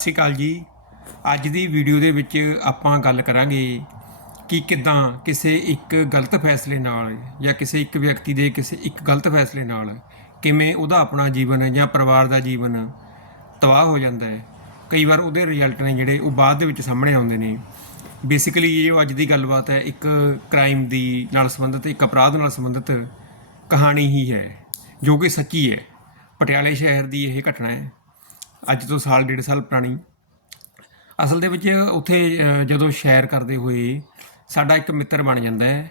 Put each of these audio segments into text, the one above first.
ਸਤਿ ਸ਼੍ਰੀ ਅਕਾਲ ਜੀ। ਅੱਜ ਦੀ ਵੀਡੀਓ ਦੇ ਵਿੱਚ ਆਪਾਂ ਗੱਲ ਕਰਾਂਗੇ ਕਿ ਕਿਦਾਂ ਕਿਸੇ ਇੱਕ ਗਲਤ ਫੈਸਲੇ ਨਾਲ ਜਾਂ ਕਿਸੇ ਇੱਕ ਵਿਅਕਤੀ ਦੇ ਕਿਸੇ ਇੱਕ ਗਲਤ ਫੈਸਲੇ ਨਾਲ ਕਿਵੇਂ ਉਹਦਾ ਆਪਣਾ ਜੀਵਨ ਜਾਂ ਪਰਿਵਾਰ ਦਾ ਜੀਵਨ ਤਬਾਹ ਹੋ ਜਾਂਦਾ ਹੈ। ਕਈ ਵਾਰ ਉਹਦੇ ਰਿਜ਼ਲਟ ਨੇ ਜਿਹੜੇ ਉਹ ਬਾਅਦ ਦੇ ਵਿੱਚ ਸਾਹਮਣੇ ਆਉਂਦੇ ਨੇ। ਬੇਸਿਕਲੀ ਇਹ ਅੱਜ ਦੀ ਗੱਲਬਾਤ ਹੈ, ਇੱਕ ਕ੍ਰਾਈਮ ਦੀ ਨਾਲ ਸੰਬੰਧਿਤ, ਇੱਕ ਅਪਰਾਧ ਨਾਲ ਸੰਬੰਧਿਤ ਕਹਾਣੀ ਹੀ ਹੈ, ਜੋ ਕਿ ਸੱਚੀ ਹੈ। ਪਟਿਆਲੇ ਸ਼ਹਿਰ ਦੀ ਇਹ ਘਟਨਾ ਹੈ। ਅੱਜ ਤੋਂ ਸਾਲ, ਡੇਢ ਸਾਲ ਪੁਰਾਣੀ। ਅਸਲ ਦੇ ਵਿੱਚ ਉੱਥੇ ਜਦੋਂ ਸ਼ੇਅਰ ਕਰਦੇ ਹੋਏ ਸਾਡਾ ਇੱਕ ਮਿੱਤਰ ਬਣ ਜਾਂਦਾ ਹੈ।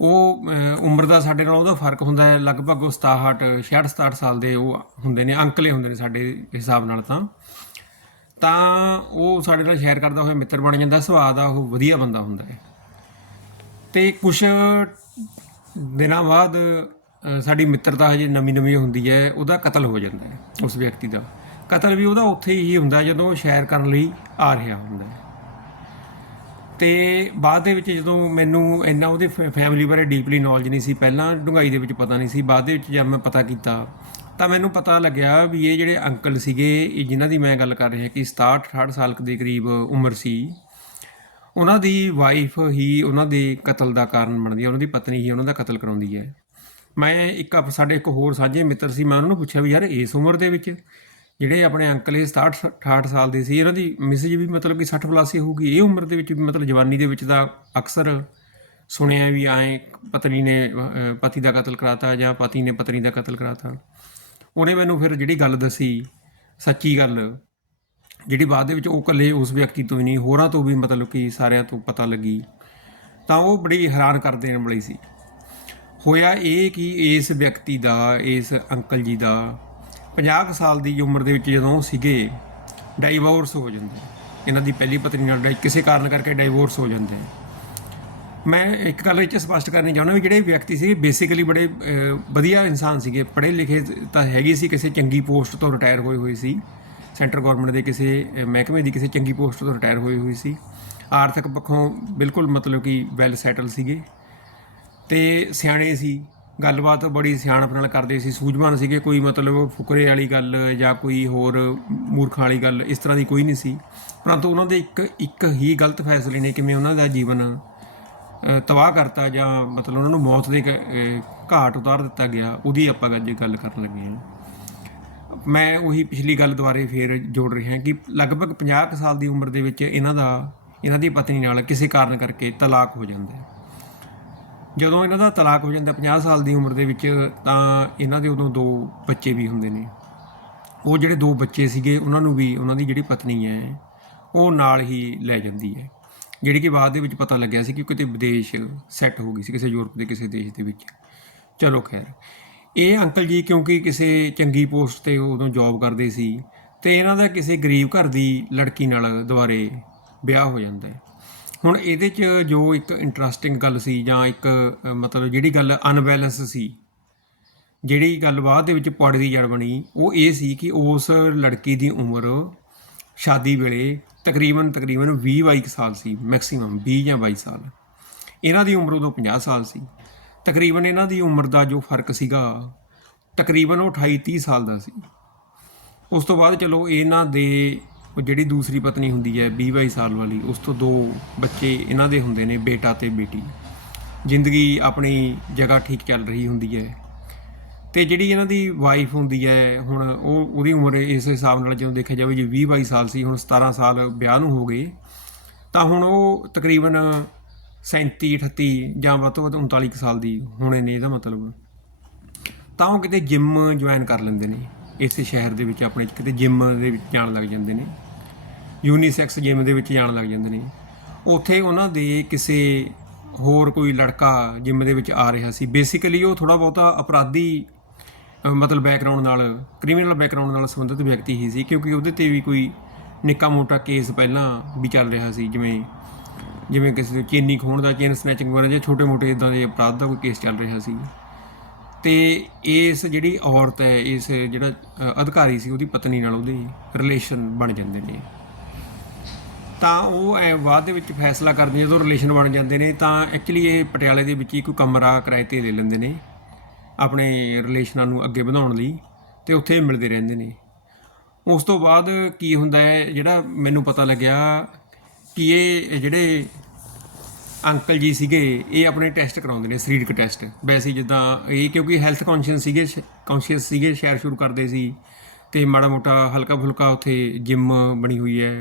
ਉਹ ਉਮਰ ਦਾ ਸਾਡੇ ਨਾਲ ਉਹਦਾ ਫ਼ਰਕ ਹੁੰਦਾ ਹੈ। ਲਗਭਗ ਉਹ 67 66 67 ਸਾਲ ਦੇ ਉਹ ਹੁੰਦੇ ਨੇ, ਅੰਕਲੇ ਹੁੰਦੇ ਨੇ ਸਾਡੇ ਹਿਸਾਬ ਨਾਲ ਤਾਂ। ਤਾਂ ਉਹ ਸਾਡੇ ਨਾਲ ਸ਼ੇਅਰ ਕਰਦਾ ਹੋਇਆ ਮਿੱਤਰ ਬਣ ਜਾਂਦਾ, ਸੁਭਾਅ ਦਾ ਉਹ ਵਧੀਆ ਬੰਦਾ ਹੁੰਦਾ ਹੈ। ਤੇ ਕੁਝ ਦਿਨਾਂ ਬਾਅਦ ਸਾਡੀ ਮਿੱਤਰਤਾ ਹਜੇ ਨਵੀਂ ਨਵੀਂ ਹੁੰਦੀ ਹੈ, ਉਹਦਾ ਕਤਲ ਹੋ ਜਾਂਦਾ ਹੈ, ਉਸ ਵਿਅਕਤੀ ਦਾ। ਕਤਲ ਵੀ ਉਹਦਾ ਉੱਥੇ ਹੀ ਹੁੰਦਾ ਜਦੋਂ ਉਹ ਕਰਨ ਲਈ ਆ ਰਿਹਾ ਹੁੰਦਾ। ਹੈ ਤੇ ਬਾਅਦ ਦੇ ਵਿੱਚ ਜਦੋਂ ਮੈਨੂੰ ਇੰਨਾ ਉਹਦੇ ਫੈਮਿਲੀ ਬਾਰੇ ਡੀਪਲੀ ਨੌਲੇਜ ਨਹੀਂ ਸੀ, ਪਹਿਲਾਂ ਡੂੰਘਾਈ ਦੇ ਵਿੱਚ ਪਤਾ ਨਹੀਂ ਸੀ, ਬਾਅਦ ਦੇ ਵਿੱਚ ਜਦ ਮੈਂ ਪਤਾ ਕੀਤਾ, ਤਾਂ ਮੈਨੂੰ ਪਤਾ ਲੱਗਿਆ ਵੀ ਇਹ ਜਿਹੜੇ ਅੰਕਲ ਸੀਗੇ, ਇਹ ਜਿਨ੍ਹਾਂ ਦੀ ਮੈਂ ਗੱਲ ਕਰ ਰਿਹਾ ਕਿ 67 68 ਸਾਲ ਦੇ ਕਰੀਬ ਉਮਰ ਸੀ, ਉਹਨਾਂ ਦੀ ਵਾਈਫ ਹੀ ਉਹਨਾਂ ਦੇ ਕਤਲ ਦਾ ਕਾਰਨ ਬਣਦੀ ਹੈ, ਉਹਨਾਂ ਦੀ ਪਤਨੀ ਹੀ ਉਹਨਾਂ ਦਾ ਕਤਲ ਕਰਾਉਂਦੀ ਹੈ। ਮੈਂ ਇੱਕ ਆਪ- ਸਾਡੇ ਇੱਕ ਹੋਰ ਸਾਂਝੇ ਮਿੱਤਰ ਸੀ, ਮੈਂ ਉਹਨਾਂ ਨੂੰ ਪੁੱਛਿਆ ਵੀ ਯਾਰ ਇਸ ਉਮਰ ਦੇ ਵਿੱਚ ਜਿਹੜੇ ਆਪਣੇ ਅੰਕਲ ਇਹ 67 68 ਸਾਲ ਦੇ ਸੀ, ਇਹਨਾਂ ਦੀ ਮਿਸਜ ਵੀ ਮਤਲਬ ਕਿ 60 ਪਲੱਸ ਹੀ ਹੋਊਗੀ। ਇਹ ਉਮਰ ਦੇ ਵਿੱਚ ਵੀ ਮਤਲਬ ਜਵਾਨੀ ਦੇ ਵਿੱਚ ਤਾਂ ਅਕਸਰ ਸੁਣਿਆ ਵੀ ਆਏ ਪਤਨੀ ਨੇ ਪਤੀ ਦਾ ਕਤਲ ਕਰਾਤਾ ਜਾਂ ਪਤੀ ਨੇ ਪਤਨੀ ਦਾ ਕਤਲ ਕਰਾਤਾ। ਉਹਨੇ ਮੈਨੂੰ ਫਿਰ ਜਿਹੜੀ ਗੱਲ ਦੱਸੀ, ਸੱਚੀ ਗੱਲ, ਜਿਹੜੀ ਬਾਅਦ ਦੇ ਵਿੱਚ ਉਹ ਇਕੱਲੇ ਉਸ ਵਿਅਕਤੀ ਤੋਂ ਹੀ ਨਹੀਂ, ਹੋਰਾਂ ਤੋਂ ਵੀ ਮਤਲਬ ਕਿ ਸਾਰਿਆਂ ਤੋਂ ਪਤਾ ਲੱਗੀ, ਤਾਂ ਉਹ ਬੜੀ ਹੈਰਾਨ ਕਰ ਦੇਣ ਵਾਲੀ ਸੀ। ਹੋਇਆ ਇਹ ਕਿ ਇਸ ਵਿਅਕਤੀ ਦਾ, ਇਸ ਅੰਕਲ ਜੀ ਦਾ 50 ਕੁ ਸਾਲ ਦੀ ਉਮਰ ਦੇ ਵਿੱਚ ਜਦੋਂ ਉਹ ਸੀਗੇ ਡਾਈਵੋਰਸ ਹੋ ਜਾਂਦੇ। ਇਹਨਾਂ ਦੀ ਪਹਿਲੀ ਪਤਨੀ ਨਾਲ ਡਾਈ- ਕਿਸੇ ਕਾਰਨ ਕਰਕੇ ਡਾਈਵੋਰਸ ਹੋ ਜਾਂਦੇ। ਮੈਂ ਇੱਕ ਗੱਲ ਇਹ 'ਚ ਸਪਸ਼ਟ ਕਰਨੀ ਚਾਹੁੰਦਾ ਵੀ ਜਿਹੜੇ ਵਿਅਕਤੀ ਸੀਗੇ ਬੇਸਿਕਲੀ ਬੜੇ ਵਧੀਆ ਇਨਸਾਨ ਸੀਗੇ। ਪੜ੍ਹੇ ਲਿਖੇ ਤਾਂ ਹੈਗੇ ਸੀ, ਕਿਸੇ ਚੰਗੀ ਪੋਸਟ ਤੋਂ ਰਿਟਾਇਰ ਹੋਏ ਹੋਏ ਸੀ। ਸੈਂਟਰ ਗਵਰਨਮੈਂਟ ਦੇ ਕਿਸੇ ਮਹਿਕਮੇ ਦੀ ਕਿਸੇ ਚੰਗੀ ਪੋਸਟ ਤੋਂ ਰਿਟਾਇਰ ਹੋਏ ਹੋਏ ਸੀ। ਆਰਥਿਕ ਪੱਖੋਂ ਬਿਲਕੁਲ ਮਤਲਬ ਕਿ ਵੈਲ ਸੈਟਲ ਸੀਗੇ। ਤੇ ਸਿਆਣੇ ਸੀ। ਗੱਲਬਾਤ ਬੜੀ ਸਿਆਣਪ ਨਾਲ ਕਰਦੇ ਸੀ, ਸੂਝਵਾਨ ਸੀਗੇ, ਕੋਈ ਮਤਲਬ ਫੁਕਰੇ ਵਾਲੀ ਗੱਲ ਜਾਂ ਕੋਈ ਹੋਰ ਮੂਰਖਾਂ ਵਾਲੀ ਗੱਲ ਇਸ ਤਰ੍ਹਾਂ ਦੀ ਕੋਈ ਨਹੀਂ ਸੀ। ਪਰੰਤੂ ਉਹਨਾਂ ਦੇ ਇੱਕ ਇੱਕ ਹੀ ਗਲਤ ਫੈਸਲੇ ਨੇ ਕਿਵੇਂ ਉਹਨਾਂ ਦਾ ਜੀਵਨ ਤਬਾਹ ਕਰਤਾ ਜਾਂ ਮਤਲਬ ਉਹਨਾਂ ਨੂੰ ਮੌਤ ਦੇ ਘ- ਘਾਟ ਉਤਾਰ ਦਿੱਤਾ ਗਿਆ, ਉਹਦੀ ਆਪਾਂ ਅੱਜ ਗੱਲ ਕਰਨ ਲੱਗੇ ਹਾਂ। ਮੈਂ ਉਹੀ ਪਿਛਲੀ ਗੱਲ ਦੁਆਰੇ ਫੇਰ ਜੋੜ ਰਿਹਾ ਕਿ ਲਗਭਗ 50 ਕੁ ਸਾਲ ਦੀ ਉਮਰ ਦੇ ਵਿੱਚ ਇਹਨਾਂ ਦਾ, ਇਹਨਾਂ ਦੀ ਪਤਨੀ ਨਾਲ ਕਿਸੇ ਕਾਰਨ ਕਰਕੇ ਤਲਾਕ ਹੋ ਜਾਂਦਾ ਹੈ। ਜਦੋਂ ਇਹਨਾਂ ਦਾ ਤਲਾਕ ਹੋ ਜਾਂਦਾ 50 ਸਾਲ ਦੀ ਉਮਰ ਦੇ ਵਿੱਚ, ਤਾਂ ਇਹਨਾਂ ਦੇ ਉਦੋਂ ਦੋ ਬੱਚੇ ਵੀ ਹੁੰਦੇ ਨੇ। ਉਹ ਜਿਹੜੇ ਦੋ ਬੱਚੇ ਸੀਗੇ, ਉਹਨਾਂ ਨੂੰ ਵੀ ਉਹਨਾਂ ਦੀ ਜਿਹੜੀ ਪਤਨੀ ਹੈ, ਉਹ ਨਾਲ ਹੀ ਲੈ ਜਾਂਦੀ ਹੈ। ਜਿਹੜੀ ਕਿ ਬਾਅਦ ਦੇ ਵਿੱਚ ਪਤਾ ਲੱਗਿਆ ਸੀ ਕਿ ਕਿਤੇ ਵਿਦੇਸ਼ ਸੈੱਟ ਹੋ ਗਈ ਸੀ, ਕਿਸੇ ਯੂਰਪ ਦੇ, ਕਿਸੇ ਦੇਸ਼ ਦੇ ਵਿੱਚ। ਚਲੋ ਖੈਰ, ਇਹ ਅੰਕਲ ਜੀ ਕਿਉਂਕਿ ਕਿਸੇ ਚੰਗੀ ਪੋਸਟ ਤੇ ਉਦੋਂ ਜੌਬ ਕਰਦੇ ਸੀ, ਤੇ ਇਹਨਾਂ ਦਾ ਕਿਸੇ ਗਰੀਬ ਘਰ ਦੀ ਲੜਕੀ ਨਾਲ ਦੁਬਾਰੇ ਵਿਆਹ ਹੋ ਜਾਂਦਾ ਹੈ। ਹੁਣ ਇਹਦੇ 'ਚ ਜੋ ਇੱਕ ਇੰਟਰਸਟਿੰਗ ਗੱਲ ਸੀ ਜਾਂ ਇੱਕ ਮਤਲਬ ਜਿਹੜੀ ਗੱਲ ਅਨਬੈਲੈਂਸ ਸੀ, ਜਿਹੜੀ ਗੱਲ ਬਾਅਦ ਦੇ ਵਿੱਚ ਪੌੜੀ ਦੀ ਜੜ ਬਣੀ, ਉਹ ਇਹ ਸੀ ਕਿ ਉਸ ਲੜਕੀ ਦੀ ਉਮਰ ਸ਼ਾਦੀ ਵੇਲੇ ਤਕਰੀਬਨ ਤਕਰੀਬਨ 20 22 ਸਾਲ ਸੀ ਮੈਕਸਿਮਮ 20 ਜਾਂ 22 ਸਾਲ। ਇਹਨਾਂ ਦੀ ਉਮਰ ਉਦੋਂ 50 ਸਾਲ ਸੀ। ਤਕਰੀਬਨ ਇਹਨਾਂ ਦੀ ਉਮਰ ਦਾ ਜੋ ਫ਼ਰਕ ਸੀਗਾ, ਤਕਰੀਬਨ ਉਹ 28 30 ਸਾਲ ਦਾ ਸੀ। ਉਸ ਤੋਂ ਬਾਅਦ ਚਲੋ ਇਹਨਾਂ ਦੇ ਉਹ ਜਿਹੜੀ ਦੂਸਰੀ ਪਤਨੀ ਹੁੰਦੀ ਹੈ 20 22 ਸਾਲ ਵਾਲੀ, ਉਸ ਤੋਂ ਦੋ ਬੱਚੇ ਇਹਨਾਂ ਦੇ ਹੁੰਦੇ ਨੇ, ਬੇਟਾ ਤੇ ਬੇਟੀ। ਜ਼ਿੰਦਗੀ ਆਪਣੀ ਜਗ੍ਹਾ ਠੀਕ ਚੱਲ ਰਹੀ ਹੁੰਦੀ ਹੈ। ਤੇ ਜਿਹੜੀ ਇਹਨਾਂ ਦੀ ਵਾਈਫ ਹੁੰਦੀ ਹੈ, ਹੁਣ ਉਹ, ਉਹਦੀ ਉਮਰ ਇਸ ਹਿਸਾਬ ਨਾਲ ਜਦੋਂ ਦੇਖਿਆ ਜਾਵੇ, ਜੇ 20 22 ਸਾਲ ਸੀ, ਹੁਣ 17 ਸਾਲ ਵਿਆਹ ਨੂੰ ਹੋ ਗਏ, ਤਾਂ ਹੁਣ ਉਹ ਤਕਰੀਬਨ 37 38 ਜਾਂ ਵੱਧ ਤੋਂ ਵੱਧ 39 ਕੁ ਸਾਲ ਦੀ ਹੋਣੇ ਨੇ ਇਹਦਾ ਮਤਲਬ। ਤਾਂ ਉਹ ਕਿਤੇ ਜਿਮ ਜੁਆਇਨ ਕਰ ਲੈਂਦੇ ਨੇ। ਇਸੇ ਸ਼ਹਿਰ ਦੇ ਵਿੱਚ ਆਪਣੇ ਕਿਤੇ ਜਿਮ ਦੇ ਵਿੱਚ ਜਾਣ ਲੱਗ ਜਾਂਦੇ ਨੇ। ਯੂਨੀਸੈਕਸ ਜਿਮ ਦੇ ਵਿੱਚ ਜਾਣ ਲੱਗ ਜਾਂਦੇ ਨੇ। ਉੱਥੇ ਉਹਨਾਂ ਦੇ ਕਿਸੇ ਹੋਰ ਕੋਈ ਲੜਕਾ ਜਿਮ ਦੇ ਵਿੱਚ ਆ ਰਿਹਾ ਸੀ। ਬੇਸਿਕਲੀ ਉਹ ਥੋੜਾ ਬਹੁਤਾ ਅਪਰਾਧੀ ਮਤਲਬ ਬੈਕਗ੍ਰਾਉਂਡ ਨਾਲ ਕ੍ਰਿਮੀਨਲ ਬੈਕਗ੍ਰਾਉਂਡ ਨਾਲ ਸੰਬੰਧਿਤ ਵਿਅਕਤੀ ਹੀ ਸੀ ਕਿਉਂਕਿ ਉਹਦੇ ਤੇ ਵੀ ਕੋਈ ਨਿੱਕਾ ਮੋਟਾ ਕੇਸ ਪਹਿਲਾਂ ਵੀ ਚੱਲ ਰਿਹਾ ਸੀ। ਜਿਵੇਂ ਜਿਵੇਂ ਕਿਸੇ ਦੇ ਚੇਨੀ ਖੋਣ ਦਾ, ਚੇਨ ਸਨੈਚਿੰਗ ਵਗੈਰਾ ਜਾਂ ਛੋਟੇ ਮੋਟੇ ਇਦਾਂ ਦੇ ਅਪਰਾਧ ਦਾ ਕੋਈ ਕੇਸ ਚੱਲ ਰਿਹਾ ਸੀ। ਤੇ ਇਸ ਜਿਹੜੀ ਔਰਤ ਹੈ, ਇਸ ਜਿਹੜਾ ਅਧਿਕਾਰੀ ਸੀ, ਉਹਦੀ ਪਤਨੀ ਨਾਲ ਉਹਦੇ ਰਿਲੇਸ਼ਨ ਬਣ ਜਾਂਦੇ ਨੇ। ਤਾਂ ਉਹ ਐ ਬਾਅਦ ਦੇ ਵਿੱਚ ਫੈਸਲਾ ਕਰਦੇ ਜਦੋਂ ਰਿਲੇਸ਼ਨ ਬਣ ਜਾਂਦੇ ਨੇ, ਤਾਂ ਐਕਚੁਅਲੀ ਇਹ ਪਟਿਆਲੇ ਦੇ ਵਿੱਚ ਹੀ ਕੋਈ ਕਮਰਾ ਕਿਰਾਏ ਤੇ ਲੈ ਲੈਂਦੇ ਨੇ, ਆਪਣੇ ਰਿਲੇਸ਼ਨਾਂ ਨੂੰ ਅੱਗੇ ਵਧਾਉਣ ਲਈ, ਤੇ ਉੱਥੇ ਮਿਲਦੇ ਰਹਿੰਦੇ ਨੇ। ਉਸ ਤੋਂ ਬਾਅਦ ਕੀ ਹੁੰਦਾ ਹੈ, ਜਿਹੜਾ ਮੈਨੂੰ ਪਤਾ ਲੱਗਿਆ ਕਿ ਇਹ ਜਿਹੜੇ ਅੰਕਲ ਜੀ ਸੀਗੇ, ਇਹ ਆਪਣੇ ਟੈਸਟ ਕਰਾਉਂਦੇ ਨੇ, ਸਰੀਰਕ ਟੈਸਟ ਵੈਸੇ ਜਿੱਦਾਂ ਇਹ ਕਿਉਂਕਿ ਹੈਲਥ ਕੌਨਸ਼ੀਅਸ ਸੀਗੇ ਕੌਨਸ਼ੀਅਸ ਸੀਗੇ ਸ਼ੇਅਰ ਸ਼ੁਰੂ ਕਰਦੇ ਸੀ। ਤੇ ਮਾੜਾ ਮੋਟਾ ਹਲਕਾ ਫੁਲਕਾ ਉੱਥੇ ਜਿਮ ਬਣੀ ਹੋਈ ਹੈ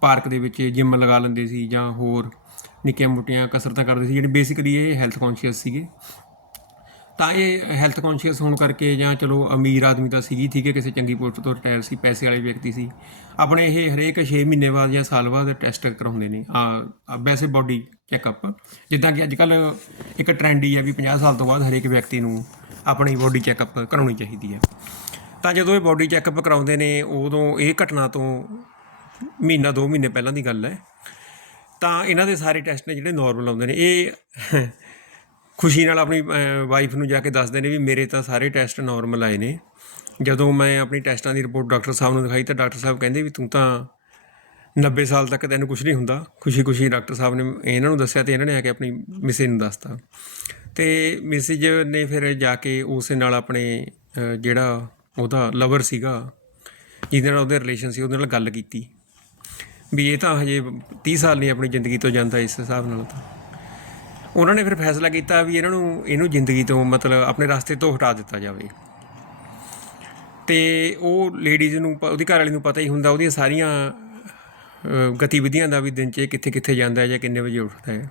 ਪਾਰਕ ਦੇ ਵਿੱਚ ਜਿਮ ਲਗਾ ਲੈਂਦੇ ਸੀ ਜਾਂ ਹੋਰ, ਨਿੱਕੀਆਂ ਮੋਟੀਆਂ ਕਸਰਤਾਂ ਕਰਦੇ ਸੀ। ਜਿਹੜੇ ਬੇਸਿਕਲੀ ਇਹ ਹੈਲਥ ਕੌਨਸ਼ੀਅਸ ਸੀਗੇ। ਤਾਂ ਇਹ ਹੈਲਥ ਕੌਨਸ਼ੀਅਸ ਹੋਣ ਕਰਕੇ ਜਾਂ ਚਲੋ ਅਮੀਰ ਆਦਮੀ ਤਾਂ ਸੀਗੀ, ਠੀਕ ਹੈ, ਕਿਸੇ ਚੰਗੀ ਪੋਸਟ ਤੋਂ ਰਿਟਾਇਰ ਸੀ, ਪੈਸੇ ਵਾਲੇ ਵਿਅਕਤੀ ਸੀ। ਆਪਣੇ ਇਹ ਹਰੇਕ 6 ਮਹੀਨੇ ਬਾਅਦ ਜਾਂ ਸਾਲ ਬਾਅਦ ਟੈਸਟ ਕਰਾਉਂਦੇ ਨੇ। ਆ ਵੈਸੇ ਬਾਡੀ ਚੈੱਕਅਪ ਜਿੱਦਾਂ ਕਿ ਅੱਜ ਕੱਲ ਇੱਕ ਟ੍ਰੈਂਡ ਹੀ ਹੈ ਵੀ 50 ਸਾਲ ਤੋਂ ਬਾਅਦ ਹਰੇਕ ਵਿਅਕਤੀ ਨੂੰ ਆਪਣੀ ਬਾਡੀ ਚੈੱਕਅਪ ਕਰਾਉਣੀ ਚਾਹੀਦੀ ਹੈ। ਤਾਂ ਜਦੋਂ ਇਹ ਬਾਡੀ ਚੈੱਕਅਪ ਕਰਾਉਂਦੇ ਨੇ, ਉਦੋਂ ਇਹ ਘਟਨਾ ਤੋਂ ਮਹੀਨਾ 2 ਮਹੀਨੇ ਪਹਿਲਾਂ ਦੀ ਗੱਲ ਹੈ। ਤਾਂ ਇਹਨਾਂ ਦੇ ਸਾਰੇ ਟੈਸਟ ਨੇ ਜਿਹੜੇ ਨਾਰਮਲ ਆਉਂਦੇ ਨੇ। ਇਹ ਖੁਸ਼ੀ ਨਾਲ ਆਪਣੀ ਵਾਈਫ ਨੂੰ ਜਾ ਕੇ ਦੱਸਦੇ ਨੇ ਵੀ ਮੇਰੇ ਤਾਂ ਸਾਰੇ ਟੈਸਟ ਨਾਰਮਲ ਆਏ ਨੇ। ਜਦੋਂ ਮੈਂ ਆਪਣੀ ਟੈਸਟਾਂ ਦੀ ਰਿਪੋਰਟ ਡਾਕਟਰ ਸਾਹਿਬ ਨੂੰ ਦਿਖਾਈ ਤਾਂ ਡਾਕਟਰ ਸਾਹਿਬ ਕਹਿੰਦੇ ਵੀ ਤੂੰ ਤਾਂ 90 ਸਾਲ ਤੱਕ ਤੈਨੂੰ ਕੁਝ ਨਹੀਂ ਹੁੰਦਾ। ਖੁਸ਼ੀ ਖੁਸ਼ੀ ਡਾਕਟਰ ਸਾਹਿਬ ਨੇ ਇਹਨਾਂ ਨੂੰ ਦੱਸਿਆ ਤੇ ਇਹਨਾਂ ਨੇ ਆ ਕੇ ਆਪਣੀ ਮਿਸੇ ਨੂੰ ਦੱਸਤਾ। ਤੇ ਮਿਸਿਜ ਨੇ ਫਿਰ ਜਾ ਕੇ ਉਸ ਨਾਲ ਆਪਣੇ ਜਿਹੜਾ ਉਹਦਾ ਲਵਰ ਸੀਗਾ, ਜਿਹਦੇ ਨਾਲ ਉਹਦੇ ਰਿਲੇਸ਼ਨ ਸੀ, ਉਹਦੇ ਨਾਲ ਗੱਲ ਕੀਤੀ। ਵੀ ਇਹ ਤਾਂ ਹਜੇ 30 ਸਾਲ ਨਹੀਂ ਆਪਣੀ ਜ਼ਿੰਦਗੀ ਤੋਂ ਜਾਂਦਾ ਇਸ ਹਿਸਾਬ ਨਾਲ ਤਾਂ। ਉਹਨਾਂ ਨੇ ਫਿਰ ਫੈਸਲਾ ਕੀਤਾ ਵੀ ਇਹਨਾਂ ਨੂੰ, ਇਹਨੂੰ ਜ਼ਿੰਦਗੀ ਤੋਂ ਮਤਲਬ ਆਪਣੇ ਰਸਤੇ ਤੋਂ ਹਟਾ ਦਿੱਤਾ ਜਾਵੇ। ਤੇ ਉਹ ਲੇਡੀਜ਼ ਨੂੰ ਪ- ਉਹਦੀ ਘਰ ਵਾਲੀ ਨੂੰ ਪਤਾ ਹੀ ਹੁੰਦਾ, ਉਹਦੀਆਂ ਸਾਰੀਆਂ ਗਤੀਵਿਧੀਆਂ ਦਾ ਵੀ ਦਿਨ 'ਚ ਕਿੱਥੇ ਕਿੱਥੇ ਜਾਂਦਾ ਹੈ ਜਾਂ ਕਿੰਨੇ ਵਜੇ ਉੱਠਦਾ ਹੈ।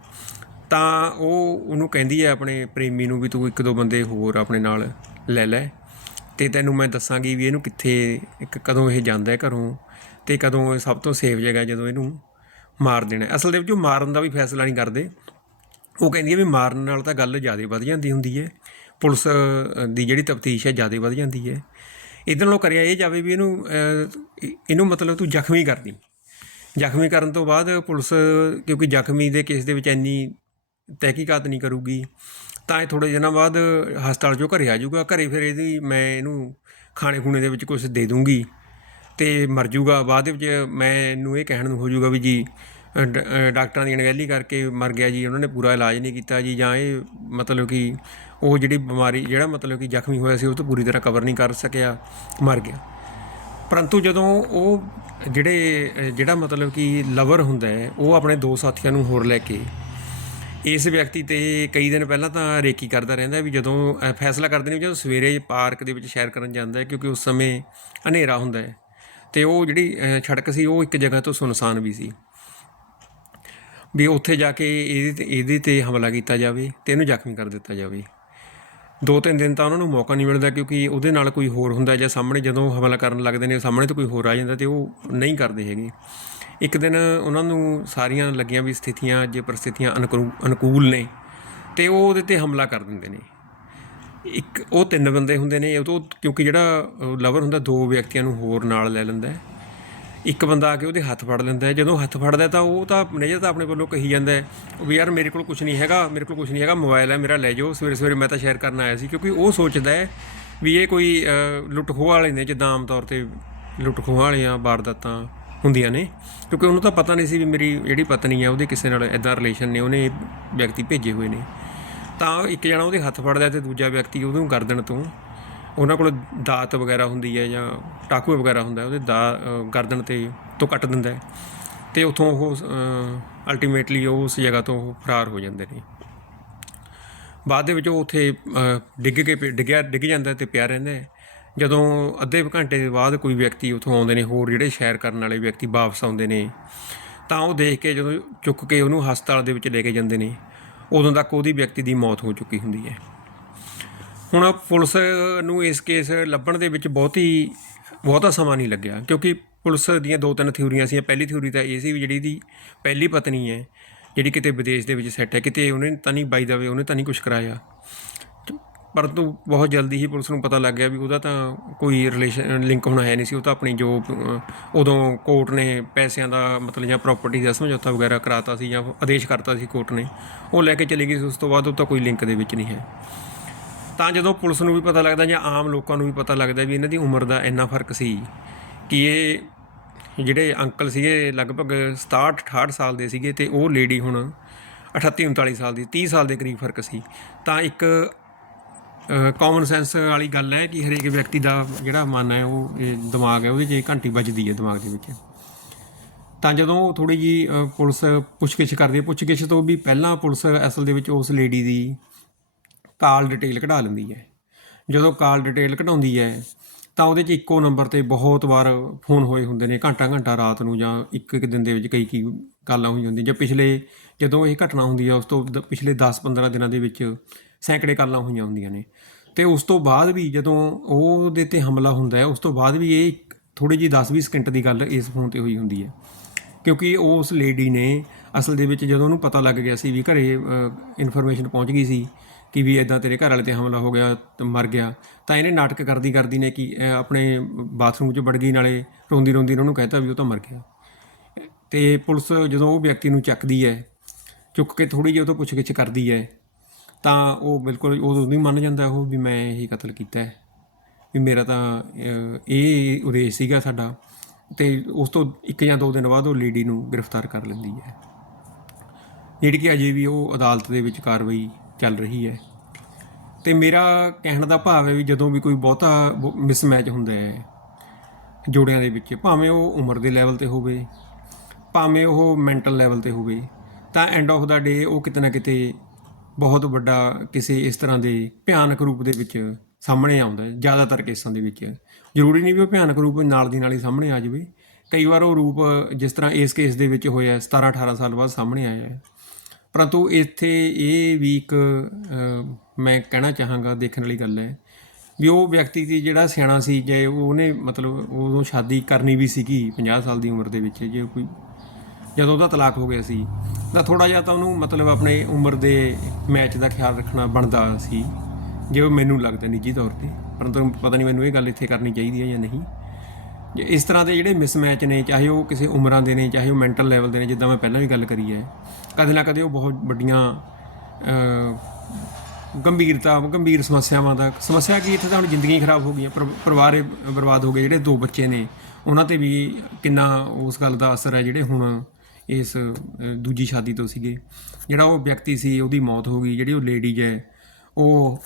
ਤਾਂ ਉਹ, ਉਹਨੂੰ ਕਹਿੰਦੀ ਹੈ ਆਪਣੇ ਪ੍ਰੇਮੀ ਨੂੰ ਵੀ ਤੂੰ ਇੱਕ ਦੋ ਬੰਦੇ ਹੋਰ ਆਪਣੇ ਨਾਲ ਲੈ ਲੈ। ਤੇ ਤੈਨੂੰ ਮੈਂ ਦੱਸਾਂਗੀ ਵੀ ਇਹਨੂੰ ਕਿੱਥੇ, ਇੱਕ ਕਦੋਂ ਇਹ ਜਾਂਦਾ ਹੈ ਘਰੋਂ ਤੇ ਕਦੋਂ ਇਹ ਸਭ ਤੋਂ ਸੇਫ ਜਗ੍ਹਾ ਜਦੋਂ ਇਹਨੂੰ ਮਾਰ ਦੇਣਾ ਅਸਲ ਦੇ ਵਿੱਚ ਉਹ ਮਾਰਨ ਦਾ ਵੀ ਫੈਸਲਾ ਨਹੀਂ ਕਰਦੇ। ਉਹ ਕਹਿੰਦੀ ਹੈ ਵੀ ਮਾਰਨ ਨਾਲ ਤਾਂ ਗੱਲ ਜ਼ਿਆਦਾ ਵੱਧ ਜਾਂਦੀ ਹੁੰਦੀ ਹੈ। ਪੁਲਿਸ ਦੀ ਜਿਹੜੀ ਤਫਤੀਸ਼ ਹੈ ਜ਼ਿਆਦਾ ਵੱਧ ਜਾਂਦੀ ਹੈ। ਇਹਦੇ ਨਾਲੋਂ ਕਰਿਆ ਇਹ ਜਾਵੇ ਵੀ ਇਹਨੂੰ ਇਹਨੂੰ ਮਤਲਬ ਤੂੰ ਜ਼ਖਮੀ ਕਰਦੀ ਜ਼ਖਮੀ ਕਰਨ ਤੋਂ ਬਾਅਦ ਪੁਲਿਸ, ਕਿਉਂਕਿ ਜ਼ਖਮੀ ਦੇ ਕੇਸ ਦੇ ਵਿੱਚ ਇੰਨੀ ਤਹਿਕੀਕਾਤ ਨਹੀਂ ਕਰੂਗੀ, ਤਾਂ ਇਹ ਥੋੜੇ ਦਿਨਾਂ ਬਾਅਦ ਹਸਪਤਾਲ ਚੋਂ ਘਰੇ ਆ ਜਾਊਗਾ। ਘਰੇ ਫਿਰ ਇਹਦੀ ਮੈਂ ਇਹਨੂੰ ਖਾਣੇ ਖੂਣੇ ਦੇ ਵਿੱਚ ਕੁਝ ਦੇ ਦੂੰਗੀ ਤੇ ਮਰ ਜਾਊਗਾ। ਬਾਅਦ ਦੇ ਵਿੱਚ ਮੈਨੂੰ ਇਹ ਕਹਿਣ ਨੂੰ ਹੋ ਜਾਊਗਾ ਵੀ ਜੀ ਡਾਕਟਰਾਂ ਦੀ ਅਣਗਹਿਲੀ ਕਰਕੇ ਮਰ ਗਿਆ ਜੀ, ਉਹਨਾਂ ਨੇ ਪੂਰਾ ਇਲਾਜ ਨਹੀਂ ਕੀਤਾ ਜੀ, ਜਾਂ ਇਹ ਮਤਲਬ ਕਿ ਉਹ ਜਿਹੜੀ ਬਿਮਾਰੀ, ਜਿਹੜਾ ਮਤਲਬ ਕਿ ਜ਼ਖਮੀ ਹੋਇਆ ਸੀ, ਉਹ ਤੋਂ ਪੂਰੀ ਤਰ੍ਹਾਂ ਕਵਰ ਨਹੀਂ ਕਰ ਸਕਿਆ, ਮਰ ਗਿਆ। ਪਰੰਤੂ ਜਦੋਂ ਉਹ ਜਿਹੜੇ, ਜਿਹੜਾ ਮਤਲਬ ਕਿ ਲਵਰ ਹੁੰਦਾ ਹੈ, ਉਹ ਆਪਣੇ ਦੋ ਸਾਥੀਆਂ ਨੂੰ ਹੋਰ ਲੈ ਕੇ ਇਸ ਵਿਅਕਤੀ ਤੇ ਕਈ ਦਿਨ ਪਹਿਲਾਂ ਤਾਂ ਰੇਕੀ ਕਰਦਾ ਰਹਿੰਦਾ ਵੀ ਜਦੋਂ ਫੈਸਲਾ ਕਰਦੇ ਨੇ ਵੀ ਜਦੋਂ ਸਵੇਰੇ ਪਾਰਕ ਦੇ ਵਿੱਚ ਸੈਰ ਕਰਨ ਜਾਂਦਾ ਹੈ, ਕਿਉਂਕਿ ਉਸ ਸਮੇਂ ਹਨੇਰਾ ਹੁੰਦਾ ਹੈ, ਤੇ ਉਹ ਜਿਹੜੀ ਛੜਕ ਸੀ, ਉਹ ਇੱਕ ਜਗ੍ਹਾ ਤੋਂ ਸੁਨਸਾਨ ਵੀ ਸੀ। ਵੀ ਉੱਥੇ ਜਾ ਕੇ ਇਹਦੇ ਤੇ ਇਹਦੇ ਤੇ ਹਮਲਾ ਕੀਤਾ ਜਾਵੇ ਤੇ ਇਹਨੂੰ ਜ਼ਖਮੀ ਕਰ ਦਿੱਤਾ ਜਾਵੇ। ਦੋ ਤਿੰਨ ਦਿਨ ਤਾਂ ਉਹਨਾਂ ਨੂੰ ਮੌਕਾ ਨਹੀਂ ਮਿਲਦਾ ਕਿਉਂਕਿ ਉਹਦੇ ਨਾਲ ਕੋਈ ਹੋਰ ਹੁੰਦਾ ਜਾਂ ਸਾਹਮਣੇ ਜਦੋਂ ਹਮਲਾ ਕਰਨ ਲੱਗਦੇ ਨੇ, ਸਾਹਮਣੇ ਤੋਂ ਕੋਈ ਹੋਰ ਆ ਜਾਂਦਾ ਤੇ ਉਹ ਨਹੀਂ ਕਰਦੇ ਹੈਗੇ। ਇੱਕ ਦਿਨ ਉਹਨਾਂ ਨੂੰ ਸਾਰੀਆਂ ਲੱਗੀਆਂ ਵੀ ਸਥਿਤੀਆਂ, ਜੇ ਪਰਿਸਥਿਤੀਆਂ ਅਨੁਕੂ- ਅਨੁਕੂਲ ਨੇ ਤੇ ਉਹ ਉਹਦੇ ਤੇ ਹਮਲਾ ਕਰ ਦਿੰਦੇ ਨੇ। ਇੱਕ ਉਹ ਤਿੰਨ ਬੰਦੇ ਹੁੰਦੇ ਨੇ, ਉਹ ਤੋਂ ਕਿਉਂਕਿ ਜਿਹੜਾ ਲਵਰ ਹੁੰਦਾ, ਦੋ ਵਿਅਕਤੀਆਂ ਨੂੰ ਹੋਰ ਨਾਲ ਲੈ ਲੈਂਦਾ ਹੈ। ਇੱਕ ਬੰਦਾ ਆ ਕੇ ਉਹਦੇ ਹੱਥ ਫੜ ਲੈਂਦਾ ਜਦੋਂ ਹੱਥ ਫੜਦਾ ਤਾਂ ਉਹ ਤਾਂ ਮੈਨੇਜਰ ਤਾਂ ਆਪਣੇ ਵੱਲੋਂ ਕਹੀ ਜਾਂਦਾ ਹੈ ਵੀ ਯਾਰ ਮੇਰੇ ਕੋਲ ਕੁਝ ਨਹੀਂ ਹੈਗਾ, ਮੇਰੇ ਕੋਲ ਕੁਝ ਨਹੀਂ ਹੈਗਾ, ਮੋਬਾਈਲ ਹੈ, ਮੇਰਾ ਲੈ ਜਾਓ। ਸਵੇਰੇ ਸਵੇਰੇ ਮੈਂ ਤਾਂ ਸ਼ੇਅਰ ਕਰਨ ਆਇਆ ਸੀ ਕਿਉਂਕਿ ਉਹ ਸੋਚਦਾ ਹੈ ਵੀ ਇਹ ਕੋਈ ਲੁੱਟ ਖੋਹ ਵਾਲੇ ਨੇ, ਜਿੱਦਾਂ ਆਮ ਤੌਰ ਤੇ ਲੁੱਟ ਖੋਹ ਵਾਲੀਆਂ ਵਾਰਦਾਤਾਂ ਹੁੰਦੀਆਂ ਨੇ। ਕਿਉਂਕਿ ਉਹਨੂੰ ਤਾਂ ਪਤਾ ਨਹੀਂ ਸੀ ਵੀ ਮੇਰੀ ਜਿਹੜੀ ਪਤਨੀ ਹੈ, ਉਹਦੇ ਕਿਸੇ ਨਾਲ ਇਦਾਂ ਰਿਲੇਸ਼ਨ ਨੇ, ਉਹਨੇ ਵਿਅਕਤੀ ਭੇਜੇ ਹੋਏ ਨੇ। ਤਾਂ ਇੱਕ ਜਣਾ ਉਹਦੇ ਹੱਥ ਫੜਦਾ ਹੈ ਤੇ ਦੂਜਾ ਵਿਅਕਤੀ ਉਹਨੂੰ ਗਰਦਨ ਤੋਂ ਉਹਨਾਂ ਕੋਲ ਦਾਤ ਵਗੈਰਾ ਹੁੰਦੀ ਹੈ ਜਾਂ ਟਾਕੂ ਵਗੈਰਾ ਹੁੰਦਾ ਉਹਦੇ ਦਾ ਅ, ਗਰਦਨ ਤੇ ਤੋਂ ਕੱਟ ਦਿੰਦਾ ਹੈ। ਤੇ ਉਥੋਂ ਉਹ ਅਲਟੀਮੇਟਲੀ ਉਹ ਉਸ ਜਗ੍ਹਾ ਤੋਂ ਉਹ ਫਰਾਰ ਹੋ ਜਾਂਦੇ ਨੇ। ਬਾਅਦ ਦੇ ਵਿੱਚ ਉਹ ਉੱਥੇ ਡਿੱਗ ਕੇ ਪਿ- ਡਿੱਗਿਆ ਡਿੱਗ ਜਾਂਦਾ ਤੇ ਪਿਆ ਰਹਿੰਦਾ ਹੈ। ਜਦੋਂ ਅੱਧੇ ਘੰਟੇ ਦੇ ਬਾਅਦ ਕੋਈ ਵਿਅਕਤੀ ਉੱਥੋਂ ਆਉਂਦੇ ਨੇ ਹੋਰ ਜਿਹੜੇ ਸ਼ੇਅਰ ਕਰਨ ਵਾਲੇ ਵਿਅਕਤੀ ਵਾਪਸ ਆਉਂਦੇ ਨੇ ਤਾਂ ਉਹ ਦੇਖ ਕੇ ਜਦੋਂ ਚੁੱਕ ਕੇ ਉਹਨੂੰ ਹਸਪਤਾਲ ਦੇ ਵਿੱਚ ਲੈ ਕੇ ਜਾਂਦੇ ਨੇ ਉਦੋਂ ਤੱਕ ਉਹਦੀ ਵਿਅਕਤੀ ਦੀ ਮੌਤ ਹੋ ਚੁੱਕੀ ਹੁੰਦੀ ਹੈ। ਹੁਣ ਪੁਲਿਸ ਨੂੰ ਇਸ ਕੇਸ ਲੱਭਣ ਦੇ ਵਿੱਚ ਬਹੁਤੀ ਬਹੁਤਾ ਸਮਾਂ ਨਹੀਂ ਲੱਗਿਆ, ਕਿਉਂਕਿ ਪੁਲਿਸ ਦੀਆਂ ਦੋ ਤਿੰਨ ਥਿਊਰੀਆਂ ਸੀ, ਪਹਿਲੀ ਥਿਊਰੀ ਤਾਂ ਇਹ ਸੀ ਵੀ ਜਿਹੜੀ ਦੀ ਪਹਿਲੀ ਪਤਨੀ ਹੈ, ਜਿਹੜੀ ਕਿਤੇ ਵਿਦੇਸ਼ ਦੇ ਵਿੱਚ ਸੈੱਟ ਹੈ, ਕਿਤੇ ਉਹਨੇ ਤਾਂ ਨਹੀਂ ਬਾਈ ਦਾ ਵੇ ਉਹਨੇ ਤਾਂ ਨਹੀਂ ਕੁਝ ਕਰਾਇਆ। ਪਰੰਤੂ ਬਹੁਤ ਜਲਦੀ ਹੀ ਪੁਲਿਸ ਨੂੰ ਪਤਾ ਲੱਗ ਗਿਆ ਵੀ ਉਹਦਾ ਤਾਂ ਕੋਈ ਰਿਲੇਸ਼ਨ ਲਿੰਕ ਹੋਣਾ ਹੈ ਨਹੀਂ ਸੀ, ਉਹ ਤਾਂ ਆਪਣੀ ਜੋ ਉਦੋਂ ਕੋਰਟ ਨੇ ਪੈਸਿਆਂ ਦਾ ਮਤਲਬ ਜਾਂ ਪ੍ਰਾਪਰਟੀ ਦਾ ਸਮਝੌਤਾ ਵਗੈਰਾ ਕਰਾਤਾ ਸੀ ਜਾਂ ਆਦੇਸ਼ ਕਰਤਾ ਸੀ ਕੋਰਟ ਨੇ, ਉਹ ਲੈ ਕੇ ਚਲੀ ਗਈ ਸੀ, ਉਸ ਤੋਂ ਬਾਅਦ ਉਹ ਤਾਂ ਕੋਈ ਲਿੰਕ ਦੇ ਵਿੱਚ ਨਹੀਂ ਹੈ। ਤਾਂ ਜਦੋਂ ਪੁਲਿਸ ਨੂੰ ਵੀ ਪਤਾ ਲੱਗਦਾ ਜਾਂ ਆਮ ਲੋਕਾਂ ਨੂੰ ਵੀ ਪਤਾ ਲੱਗਦਾ ਵੀ ਇਹਨਾਂ ਦੀ ਉਮਰ ਦਾ ਇੰਨਾ ਫ਼ਰਕ ਸੀ ਕਿ ਇਹ ਜਿਹੜੇ ਅੰਕਲ ਸੀਗੇ ਲਗਭਗ 67 68 ਸਾਲ ਦੇ ਸੀਗੇ ਤੇ ਉਹ ਲੇਡੀ ਹੁਣ 38 39 ਸਾਲ ਦੀ 30 ਸਾਲ ਦੇ ਕਰੀਬ ਫ਼ਰਕ ਸੀ। ਤਾਂ ਇੱਕ ਕਾਮਨ ਸੈਂਸ ਵਾਲੀ ਗੱਲ ਹੈ ਕਿ ਹਰੇਕ ਵਿਅਕਤੀ ਦਾ ਜਿਹੜਾ ਮਨ ਹੈ ਉਹ ਦਿਮਾਗ ਹੈ, ਉਹਦੇ 'ਚ ਘੰਟੀ ਵੱਜਦੀ ਹੈ ਦਿਮਾਗ ਦੇ ਵਿੱਚ। ਤਾਂ ਜਦੋਂ ਥੋੜੀ ਜੀ ਪੁਲਿਸ ਪੁੱਛਗਿੱਛ ਕਰਦੀ ਹੈ, ਪੁੱਛਗਿੱਛ ਤੋਂ ਵੀ ਪਹਿਲਾਂ ਪੁਲਿਸ ਅਸਲ ਦੇ ਵਿੱਚ ਉਸ ਲੇਡੀ ਦੀ ਕਾਲ ਡਿਟੇਲ ਕਢਾ ਲੈਂਦੀ ਹੈ। ਜਦੋਂ ਕਾਲ ਡਿਟੇਲ ਕਢਾਉਂਦੀ ਹੈ, ਤਾਂ ਉਹਦੇ 'ਚ ਇੱਕੋ ਨੰਬਰ ਤੇ ਬਹੁਤ ਵਾਰ ਫੋਨ ਹੋਏ ਹੁੰਦੇ ਨੇ, ਘੰਟਾ ਘੰਟਾ ਰਾਤ ਨੂੰ ਜਾਂ ਇੱਕ ਇੱਕ ਦਿਨ ਦੇ ਵਿੱਚ ਕਈ ਕਈ ਕਾਲਾਂ ਹੋਈ ਹੁੰਦੀਆਂ। ਜਾਂ ਪਿਛਲੇ ਜਦੋਂ ਇਹ ਘਟਨਾ ਹੁੰਦੀ ਹੈ, ਉਸ ਤੋਂ ਦ- ਪਿਛਲੇ 10-15 ਦਿਨਾਂ ਦੇ ਵਿੱਚ ਸੈਂਕੜੇ ਕਾਲਾਂ ਹੋਈਆਂ ਹੁੰਦੀਆਂ ਨੇ। ਤੇ ਉਸ ਤੋਂ ਬਾਅਦ ਵੀ ਜਦੋਂ ਉਹਦੇ ਤੇ ਹਮਲਾ ਹੁੰਦਾ ਹੈ, ਉਸ ਤੋਂ ਬਾਅਦ ਵੀ ਇਹ ਥੋੜੀ ਜੀ 10-20 ਸਕਿੰਟ ਦੀ ਗੱਲ ਇਸ ਫੋਨ ਤੇ ਹੋਈ ਹੁੰਦੀ ਹੈ। ਕਿਉਂਕਿ ਉਸ ਲੇਡੀ ਨੇ ਅਸਲ ਦੇ ਵਿੱਚ ਜਦੋਂ ਉਹਨੂੰ ਪਤਾ ਲੱਗ ਗਿਆ ਸੀ ਵੀ ਘਰੇ ਇਨਫੋਰਮੇਸ਼ਨ ਪਹੁੰਚ ਗਈ ਸੀ ਕਿ ਵੀ ਇਦਾਂ ਤੇਰੇ ਘਰ ਵਾਲੇ ਤੇ ਹਮਲਾ ਹੋ ਗਿਆ, ਤੇ ਮਰ ਗਿਆ। ਤਾਂ ਇਹਨੇ ਨਾਟਕ ਕਰਦੀ ਕਰਦੀ ਨੇ ਕਿ ਆਪਣੇ ਬਾਥਰੂਮ 'ਚ ਵੜ ਗਈ ਨਾਲੇ ਰੋਂਦੀ ਰੋਂਦੀ ਉਹਨਾਂ ਨੂੰ ਕਹਿਤਾ ਵੀ ਉਹ ਤਾਂ ਮਰ ਗਿਆ। ਤੇ ਪੁਲਿਸ ਜਦੋਂ ਉਹ ਵਿਅਕਤੀ ਨੂੰ ਚੱਕਦੀ ਹੈ, ਚੁੱਕ ਕੇ ਥੋੜੀ ਜਿਹੀ ਉਹ ਤੋਂ ਪੁੱਛਗਿੱਛ ਕਰਦੀ ਹੈ, ਤਾਂ ਉਹ ਬਿਲਕੁਲ ਉਦੋਂ ਨਹੀਂ ਮੰਨ ਜਾਂਦਾ ਉਹ ਵੀ ਮੈਂ ਇਹ ਕਤਲ ਕੀਤਾ ਹੈ। ਵੀ ਮੇਰਾ ਤਾਂ ਇਹ ਉਦੇਸ਼ ਸੀਗਾ ਸਾਡਾ। ਤੇ ਉਸ ਤੋਂ ਇੱਕ ਜਾਂ ਦੋ ਦਿਨ ਬਾਅਦ ਉਹ ਲੇਡੀ ਨੂੰ ਗ੍ਰਿਫਤਾਰ ਕਰ ਲੈਂਦੀ ਹੈ। ਜਿਹੜੀ ਕਿ ਅਜੇ ਵੀ ਉਹ ਅਦਾਲਤ ਦੇ ਵਿੱਚ ਕਾਰਵਾਈ ਚੱਲ ਰਹੀ ਹੈ। ਤੇ ਮੇਰਾ ਕਹਿਣ ਦਾ ਭਾਵ ਹੈ ਵੀ ਜਦੋਂ ਵੀ ਕੋਈ ਬਹੁਤਾ ਮਿਸਮੈਚ ਹੁੰਦਾ ਹੈ ਜੋੜਿਆਂ ਦੇ ਵਿੱਚ, ਭਾਵੇਂ ਉਹ ਉਮਰ ਦੇ ਲੈਵਲ ਤੇ ਹੋਵੇ, ਭਾਵੇਂ ਉਹ ਮੈਂਟਲ ਲੈਵਲ ਤੇ ਹੋਵੇ, ਤਾਂ ਐਂਡ ਆਫ ਦਾ ਡੇ ਉਹ ਕਿਤੇ ਨਾ ਕਿਤੇ ਬਹੁਤ ਵੱਡਾ ਕਿਸੇ ਇਸ ਤਰ੍ਹਾਂ ਦੇ ਭਿਆਨਕ ਰੂਪ ਦੇ ਵਿੱਚ ਸਾਹਮਣੇ ਆਉਂਦਾ ਹੈ, ਜ਼ਿਆਦਾਤਰ ਕੇਸਾਂ ਦੇ ਵਿੱਚ। ਜ਼ਰੂਰੀ ਨਹੀਂ ਵੀ ਉਹ ਭਿਆਨਕ ਰੂਪ ਨਾਲ ਦੀ ਨਾਲ ਹੀ ਸਾਹਮਣੇ ਆ ਜਾਵੇ। ਕਈ ਵਾਰ ਉਹ ਰੂਪ ਜਿਸ ਤਰ੍ਹਾਂ ਇਸ ਕੇਸ ਦੇ ਵਿੱਚ ਹੋਇਆ 17 18 ਸਾਲ ਬਾਅਦ ਸਾਹਮਣੇ ਆਇਆ ਹੈ। ਪਰੰਤੂ ਇੱਥੇ ਇਹ ਵੀ ਇੱਕ ਮੈਂ ਕਹਿਣਾ ਚਾਹਾਂਗਾ ਦੇਖਣ ਵਾਲੀ ਗੱਲ ਹੈ ਵੀ ਉਹ ਵਿਅਕਤੀ ਦੀ ਜਿਹੜਾ ਸਿਆਣਾ ਸੀ ਜੇ ਉਹਨੇ ਮਤਲਬ ਉਦੋਂ ਸ਼ਾਦੀ ਕਰਨੀ ਵੀ ਸੀਗੀ 50 ਸਾਲ ਦੀ ਉਮਰ ਦੇ ਵਿੱਚ, ਜੇ ਕੋਈ ਜਦੋਂ ਉਹਦਾ ਤਲਾਕ ਹੋ ਗਿਆ ਸੀ, ਤਾਂ ਥੋੜਾ ਜਿਹਾ ਤਾਂ ਉਹਨੂੰ ਮਤਲਬ ਆਪਣੇ ਉਮਰ ਦੇ ਮੈਚ ਦਾ ਖਿਆਲ ਰੱਖਣਾ ਬਣਦਾ ਸੀ, ਜੇ ਉਹ ਮੈਨੂੰ ਲੱਗਦਾ ਨਿੱਜੀ ਤੌਰ ਤੇ। ਪਰੰਤੂ ਪਤਾ ਨਹੀਂ ਮੈਨੂੰ ਇਹ ਗੱਲ ਇੱਥੇ ਕਰਨੀ ਚਾਹੀਦੀ ਹੈ ਜਾਂ ਨਹੀਂ। ਇਸ ਤਰ੍ਹਾਂ ਦੇ ਜਿਹੜੇ ਮਿਸਮੈਚ ਨੇ, ਚਾਹੇ ਉਹ ਕਿਸੇ ਉਮਰਾਂ ਦੇ ਨੇ, ਚਾਹੇ ਉਹ ਮੈਂਟਲ ਲੈਵਲ ਦੇ ਨੇ, ਜਿੱਦਾਂ ਮੈਂ ਪਹਿਲਾਂ ਵੀ ਗੱਲ ਕਰੀ ਹੈ, ਕਦੇ ਨਾ ਕਦੇ ਉਹ ਬਹੁਤ ਵੱਡੀਆਂ ਗੰਭੀਰਤਾ, ਗੰਭੀਰ ਸਮੱਸਿਆਵਾਂ ਦਾ, ਸਮੱਸਿਆ ਕੀ ਇੱਥੇ ਤਾਂ ਹੁਣ ਜ਼ਿੰਦਗੀਆਂ ਖਰਾਬ ਹੋ ਗਈਆਂ ਪਰਿਵਾਰ ਬਰਬਾਦ ਹੋ ਗਏ, ਜਿਹੜੇ ਦੋ ਬੱਚੇ ਨੇ, ਉਹਨਾਂ ਤੇ ਵੀ ਕਿੰਨਾ ਉਸ ਗੱਲ ਦਾ ਅਸਰ ਹੈ, ਜਿਹੜੇ ਹੁਣ ਇਸ ਦੂਜੀ ਸ਼ਾਦੀ ਤੋਂ ਸੀਗੇ। ਜਿਹੜਾ ਉਹ ਵਿਅਕਤੀ ਸੀ, ਉਹਦੀ ਮੌਤ ਹੋ ਗਈ, ਜਿਹੜੀ ਉਹ ਲੇਡੀ ਹੈ, ਉਹ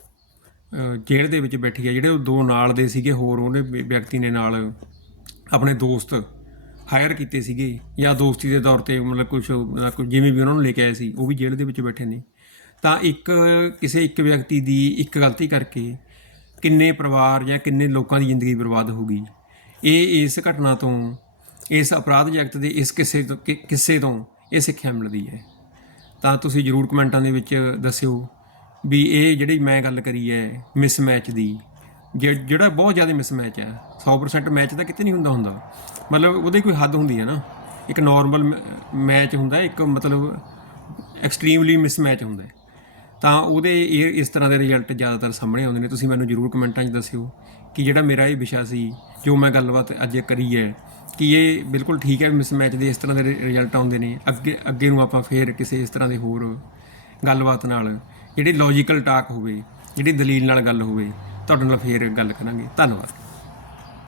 ਜੇਲ੍ਹ ਦੇ ਵਿੱਚ ਬੈਠੀ ਹੈ, ਜਿਹੜੇ ਉਹ ਦੋ ਨਾਲ ਦੇ ਸੀਗੇ, ਹੋਰ ਉਹਨੇ ਵਿਅਕਤੀ ਨੇ ਨਾਲ ਆਪਣੇ ਦੋਸਤ ਹਾਇਰ ਕੀਤੇ ਸੀਗੇ ਜਾਂ ਦੋਸਤੀ ਦੇ ਤੌਰ ਤੇ ਮਤਲਬ ਕੁਝ ਜਿਵੇਂ ਵੀ ਉਹਨਾਂ ਨੂੰ ਲੈ ਕੇ ਆਏ ਸੀ, ਉਹ ਵੀ ਜੇਲ੍ਹ ਦੇ ਵਿੱਚ ਬੈਠੇ ਨੇ। ਤਾਂ ਇੱਕ, ਕਿਸੇ ਇੱਕ ਵਿਅਕਤੀ ਦੀ ਇੱਕ ਗਲਤੀ ਕਰਕੇ ਕਿੰਨੇ ਪਰਿਵਾਰ ਜਾਂ ਕਿੰਨੇ ਲੋਕਾਂ ਦੀ ਜ਼ਿੰਦਗੀ ਬਰਬਾਦ ਹੋ ਗਈ। ਇਹ ਇਸ ਘਟਨਾ ਤੋਂ, ਇਸ ਅਪਰਾਧ ਜਗਤ ਦੇ ਇਸ ਕਿਸੇ ਤੋਂ, ਕਿ- ਕਿੱਸੇ ਤੋਂ ਇਹ ਸਿੱਖਿਆ ਮਿਲਦੀ ਹੈ। ਤਾਂ ਤੁਸੀਂ ਜਰੂਰ ਕਮੈਂਟਾਂ ਦੇ ਵਿੱਚ ਦੱਸਿਓ ਵੀ ਇਹ ਜਿਹੜੀ ਮੈਂ ਗੱਲ ਕਰੀ ਹੈ ਮਿਸਮੈਚ ਦੀ ਜਿਹੜਾ ਬਹੁਤ ਜ਼ਿਆਦਾ ਮਿਸਮੈਚ ਹੈ 100% ਮੈਚ ਤਾਂ ਕਿਤੇ ਨਹੀਂ ਹੁੰਦਾ ਹੁੰਦਾ। ਮਤਲਬ ਉਹਦੀ ਕੋਈ ਹੱਦ ਹੁੰਦੀ ਹੈ ਨਾ। ਇੱਕ ਨਾਰਮਲ ਮੈਚ ਹੁੰਦਾ, ਇੱਕ ਮਤਲਬ ਐਕਸਟ੍ਰੀਮਲੀ ਮਿਸਮੈਚ ਹੁੰਦਾ ਤਾਂ ਉਹਦੇ ਇਹ, ਇਸ ਤਰ੍ਹਾਂ ਦੇ ਰਿਜ਼ਲਟ ਜ਼ਿਆਦਾਤਰ ਸਾਹਮਣੇ ਆਉਂਦੇ ਨੇ। ਤੁਸੀਂ ਮੈਨੂੰ ਜਰੂਰ ਕਮੈਂਟਾਂ 'ਚ ਦੱਸਿਓ ਕਿ ਜਿਹੜਾ ਮੇਰਾ ਇਹ ਵਿਸ਼ਾ ਸੀ, ਜੋ ਮੈਂ ਗੱਲਬਾਤ ਅੱਜ ਕਰੀ ਹੈ, ਕਿ ਇਹ ਬਿਲਕੁਲ ਠੀਕ ਹੈ ਮਿਸਮੈਚ ਦੇ ਇਸ ਤਰ੍ਹਾਂ ਦੇ ਰਿਜ਼ਲਟ ਆਉਂਦੇ ਨੇ। ਅੱਗੇ ਅੱਗੇ ਨੂੰ ਆਪਾਂ ਫੇਰ ਕਿਸੇ ਇਸ ਤਰ੍ਹਾਂ ਦੇ ਹੋਰ ਗੱਲਬਾਤ ਨਾਲ, ਜਿਹੜੀ ਲੌਜੀਕਲ ਟਾਕ ਹੋਵੇ, ਜਿਹੜੀ ਦਲੀਲ ਨਾਲ ਗੱਲ ਹੋਵੇ ਤੁਹਾਡੇ ਨਾਲ ਫੇਰ ਗੱਲ ਕਰਾਂਗੇ। ਧੰਨਵਾਦ।